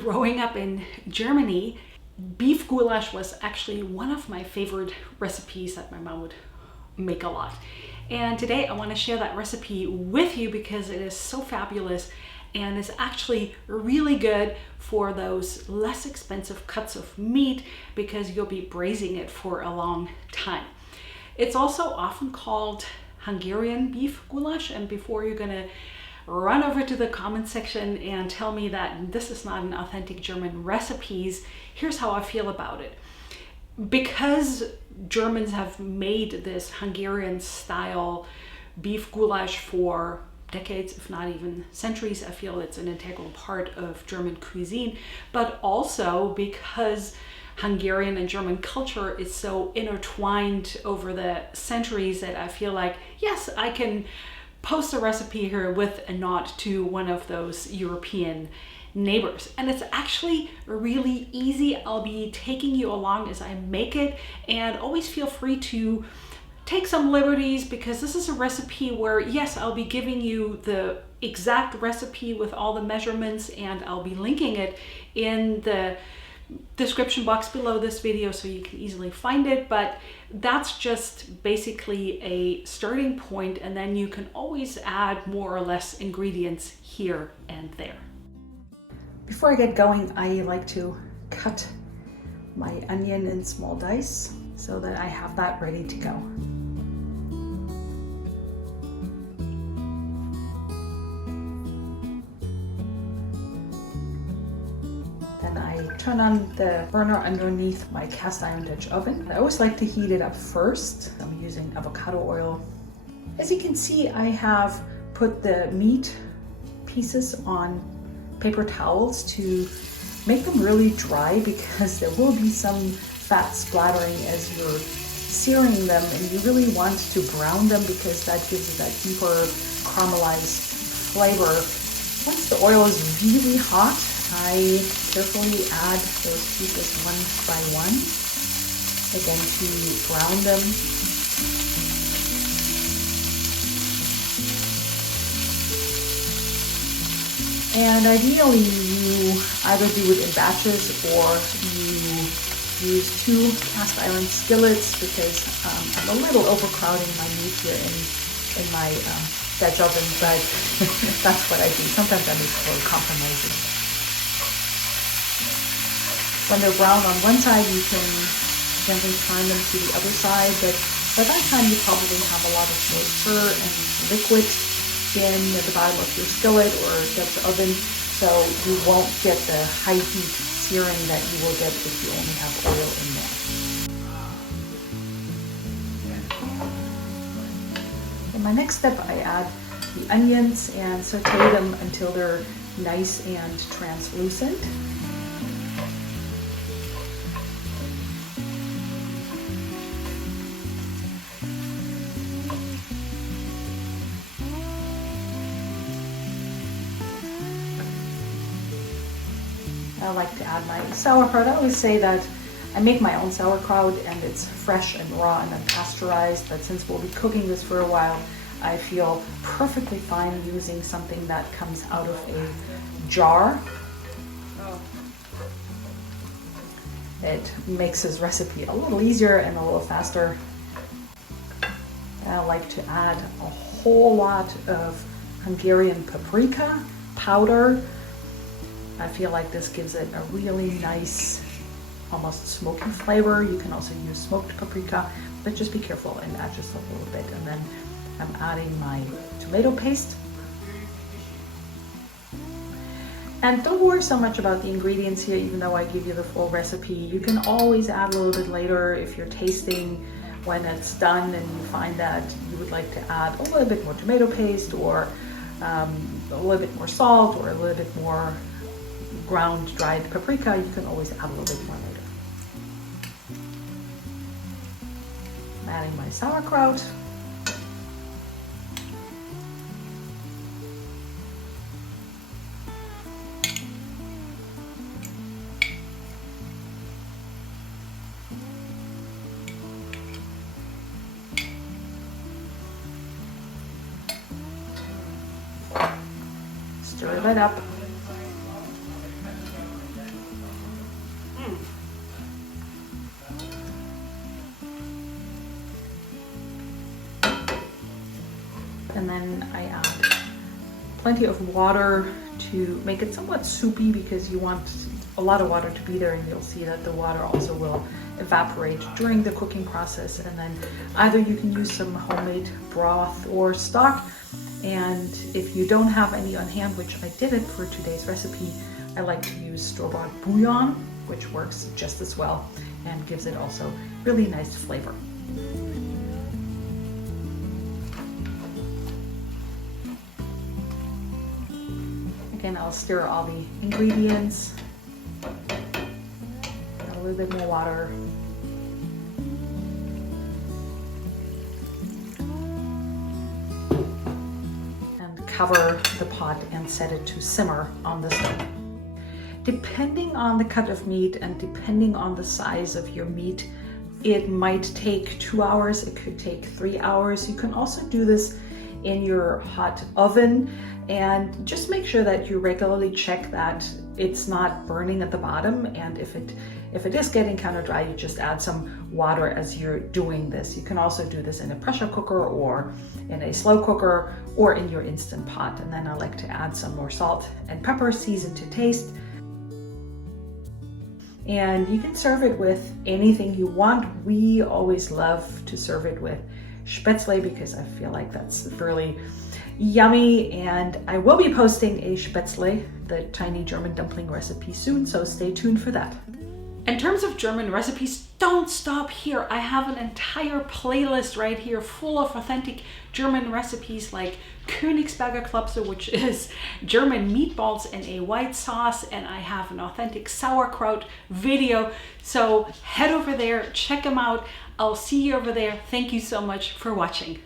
Growing up in Germany, beef goulash was actually one of my favorite recipes that my mom would make a lot. And today I want to share that recipe with you because it is so fabulous and is actually really good for those less expensive cuts of meat because you'll be braising it for a long time. It's also often called Hungarian beef goulash, and before you're gonna run over to the comment section and tell me that this is not an authentic German recipes, here's how I feel about it. Because Germans have made this Hungarian style beef goulash for decades, if not even centuries, I feel it's an integral part of German cuisine, but also because Hungarian and German culture is so intertwined over the centuries that I feel like, yes, I can post a recipe here with a nod to one of those European neighbors. And it's actually really easy. I'll be taking you along as I make it, and always feel free to take some liberties because this is a recipe where, yes, I'll be giving you the exact recipe with all the measurements, and I'll be linking it in the description box below this video so you can easily find it, but that's just basically a starting point, and then you can always add more or less ingredients here and there. Before I get going, I like to cut my onion in small dice so that I have that ready to go. Then I turn on the burner underneath my cast iron Dutch oven. I always like to heat it up first. I'm using avocado oil. As you can see, I have put the meat pieces on paper towels to make them really dry because there will be some fat splattering as you're searing them, and you really want to brown them because that gives it that deeper caramelized flavor. Once the oil is really hot, I carefully add those pieces one by one, again to brown them. And ideally you either do it in batches or you use 2 cast iron skillets because I'm a little overcrowding my meat here in my Dutch oven, but that's what I do. Sometimes I make a little compromises. When they're brown on one side, you can gently turn them to the other side, but by that time you probably have a lot of moisture and liquid in the bottom of your skillet or Dutch oven, so you won't get the high heat searing that you will get if you only have oil in there. In my next step, I add the onions and saute them until they're nice and translucent. I like to add my sauerkraut. I always say that I make my own sauerkraut and it's fresh and raw and unpasteurized, but since we'll be cooking this for a while, I feel perfectly fine using something that comes out of a jar. It makes this recipe a little easier and a little faster. I like to add a whole lot of Hungarian paprika powder. I feel like this gives it a really nice, almost smoky flavor. You can also use smoked paprika, but just be careful and add just a little bit. And then I'm adding my tomato paste. And don't worry so much about the ingredients here, even though I give you the full recipe. You can always add a little bit later if you're tasting when it's done and you find that you would like to add a little bit more tomato paste or a little bit more salt or a little bit more ground dried paprika. You can always add a little bit more later. I'm adding my sauerkraut. Stir that up. and then I add plenty of water to make it somewhat soupy, because you want a lot of water to be there, and you'll see that the water also will evaporate during the cooking process. And then either you can use some homemade broth or stock, and if you don't have any on hand, which I didn't for today's recipe, I like to use store-bought bouillon, which works just as well and gives it also really nice flavor. Again, I'll stir all the ingredients, add a little bit more water. And cover the pot and set it to simmer on the stove. Depending on the cut of meat and depending on the size of your meat, it might take 2 hours, it could take 3 hours. You can also do this in your hot oven, and just make sure that you regularly check that it's not burning at the bottom. And if it is getting kind of dry, you just add some water as you're doing this. You can also do this in a pressure cooker or in a slow cooker or in your Instant Pot. And then I like to add some more salt and pepper, seasoned to taste. And you can serve it with anything you want. We always love to serve it with Spätzle because I feel like that's really yummy. And I will be posting a Spätzle, the tiny German dumpling recipe, soon, so stay tuned for that. In terms of German recipes, don't stop here. I have an entire playlist right here full of authentic German recipes like Königsberger Klopse, which is German meatballs in a white sauce, and I have an authentic sauerkraut video. So head over there, check them out. I'll see you over there. Thank you so much for watching.